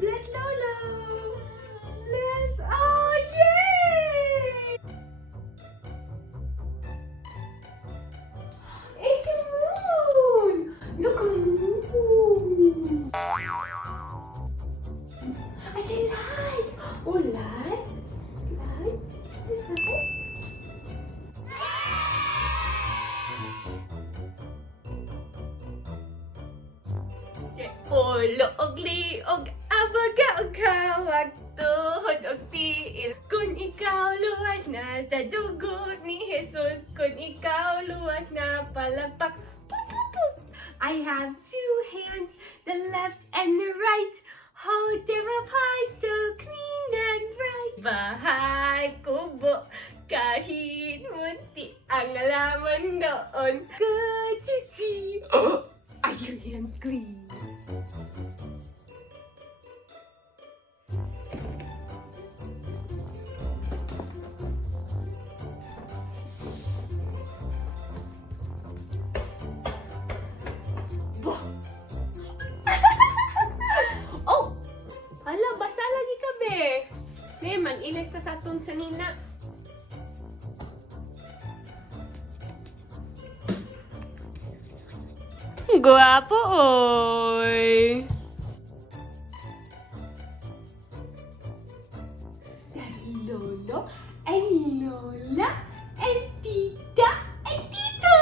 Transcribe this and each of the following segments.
Bless Lolo! Bless! Oh, yay! It's a moon! Look at the moon! It's a light! Oh, light? Light? Is it light? Ulo og liog, abaga og hawag, tuhod og tiil. Kung ikaw luwas na sa dugo ni Jesus, kung ikaw luwas na palagpak, pup, pup, pup. I have two hands, the left and the right. Hold them up high, so clean and bright. Bahay kubo, kahit munti ang laman doon. Good to see. Oh, are your hands clean? Oh! Hala, basa lagi ka, be. Neman, ilis na tatong sanina. Guwapo, oy! That's Lolo and Lola and Tita and Tito!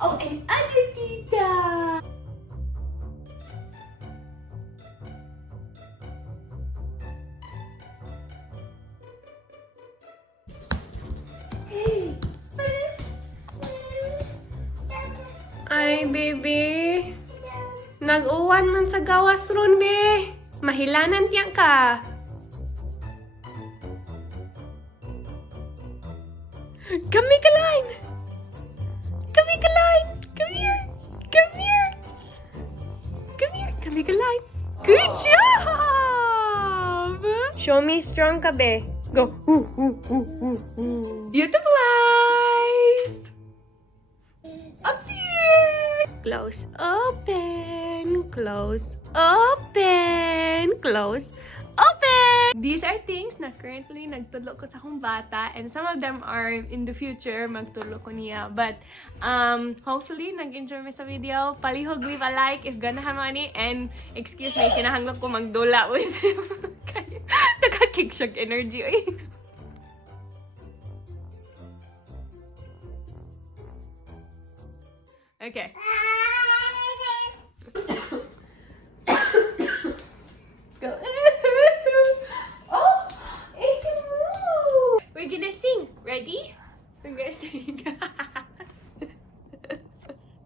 Oh, and other Tita! Ay, baby. Nag-uwan man sa gawas ron, be. Mahilanan tiyan ka. Kami ka line. Kami ka line. Come here. Come here. Come here. Kami ka line. Good job! Show me strong ka, be. Go. Beautiful eyes. Up here. Close, open, close, open, close, open. These are things na currently nagtulog ko sa akong bata, and some of them are in the future magtulog ko niya. But hopefully nag-enjoy mo sa video. Palihog, leave a like if ganahan mo ni, and excuse me, kinahanglan ko magdula with him. Naka-kick shock energy. Okay. Go. Oh, it's a moon. We're gonna sing. Ready? We're gonna sing.